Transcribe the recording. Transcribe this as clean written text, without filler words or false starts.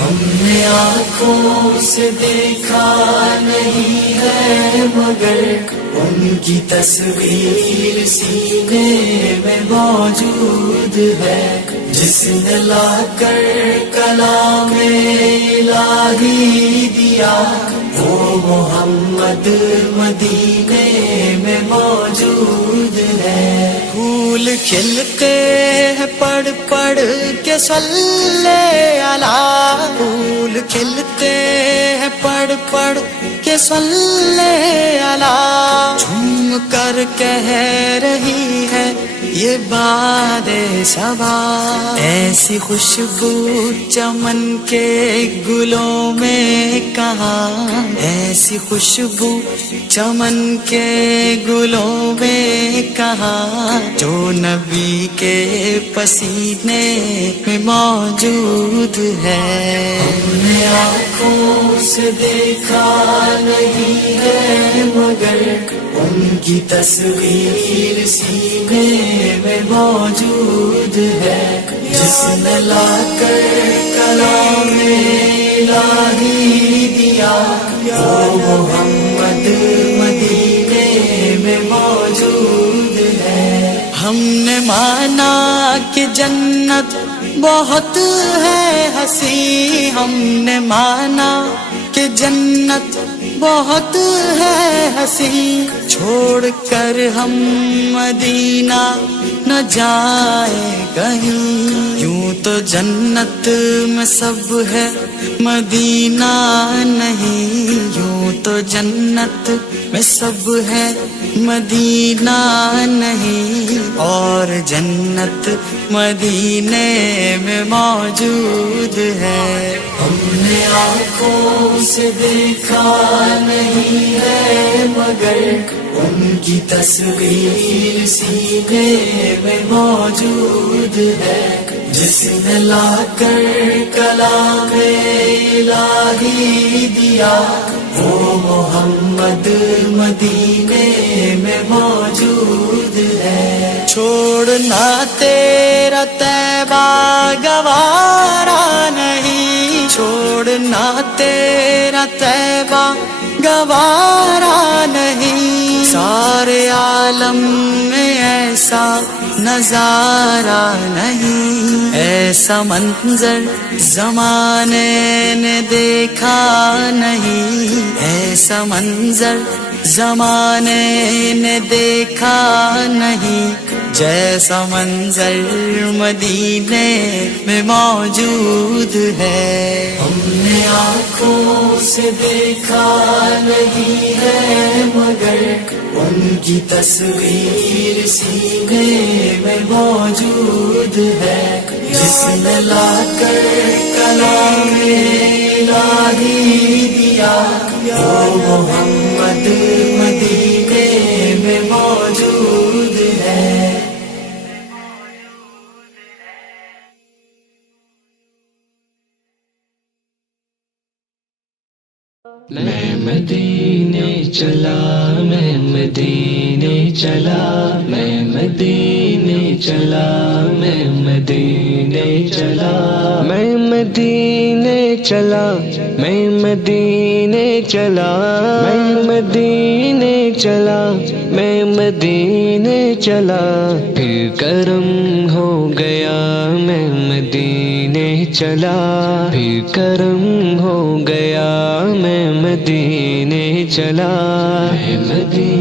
ہم نے آنکھوں سے دیکھا نہیں ہے مگر ان کی تصویر سینے میں موجود ہے، جس نے لا کر کلام الہی دیا وہ محمد مدینے میں موجود ہے۔ پھول کھلتے ہیں پڑھ پڑھ کے صلی علی، پھول کھلتے ہیں پڑھ پڑھ کے صلی علی، جھوم کر کہہ رہی ہے یہ باد صبا، ایسی خوشبو چمن کے گلوں میں کہاں، ایسی خوشبو چمن کے گلوں میں کہاں، جو نبی کے پسینے میں موجود ہے۔ ہم نے آنکھوں سے دیکھا نہیں ہے مگر ان کی تصویر سینے میں موجود ہے، جس نے لا کر کلام الہی دیا وہ محمد مدینے میں موجود ہے۔ ہم نے مانا کہ جنت بہت ہے حسین، ہم نے مانا کہ جنت بہت ہے حسین، چھوڑ کر ہم مدینہ نہ جائے کہیں، یوں تو جنت میں سب ہے مدینہ نہیں، یوں تو جنت میں سب ہے مدینہ نہیں، اور جنت مدینے میں موجود ہے۔ ہم نے آنکھوں سے دیکھا نہیں ہے مگر ان کی تصویر سینے میں موجود ہے، جس نے لا کر کلام الہی دیا وہ محمد مدینے میں موجود ہے۔ چھوڑنا تیرا طیبہ گوارا نہیں، چھوڑنا تیرا طیبہ گوارا نہیں، سارے عالم میں ایسا نظارہ نہیں، ایسا منظر زمانے نے دیکھا نہیں، ایسا منظر زمانے نے دیکھا نہیں، جیسا منظر مدینے میں موجود ہے۔ ہم نے آنکھوں سے دیکھا نہیں ہے مگر ان کی تصویر سینے میں موجود ہے، جس نے لا کر کلام الہی دیا وہ محمد مدینے میں موجود ہے۔ میں مدینے چلا، میں مدینے چلا، میں مدینے چلا، میں مدینے چلا، میں مدینے چلا، میں مدینے چلا، میں مدینے چلا، میں مدینے چلا، پھر کرم ہو گیا میں مدینے چلا، پھر کرم ہو گیا میں مدینے چلا، میں مدینے